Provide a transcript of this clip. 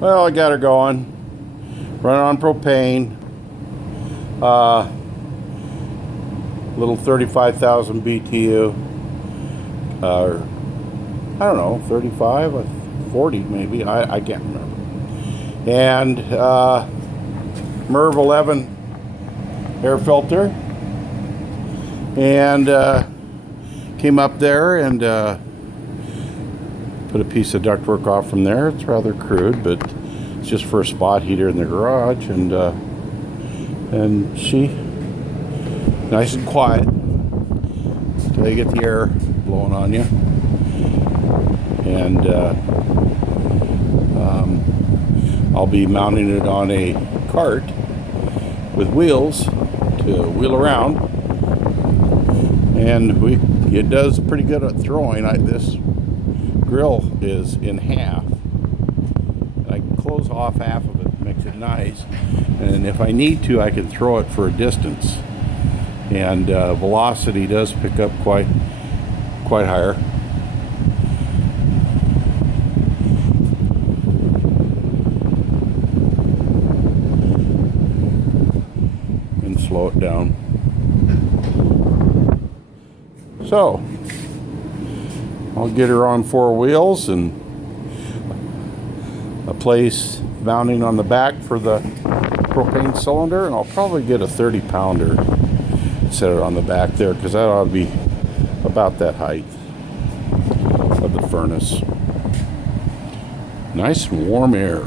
Well, I got her going. Running on propane. Little 35,000 BTU. I don't know, 35 or 40 maybe. I can't remember. And MERV 11 air filter. And came up there and put a piece of ductwork off from there. It's rather crude, but it's just for a spot heater in the garage. And she, nice and quiet until you get the air blowing on you. And I'll be mounting it on a cart with wheels to wheel around. And it does pretty good at throwing. This grill is in half. And I can close off half of it, makes it nice. And if I need to, I can throw it for a distance. And velocity does pick up quite higher. And slow it down. So, I'll get her on 4 wheels and a place mounting on the back for the propane cylinder, and I'll probably get a 30-pounder, set it on the back there, because that ought to be about that height of the furnace. Nice and warm air.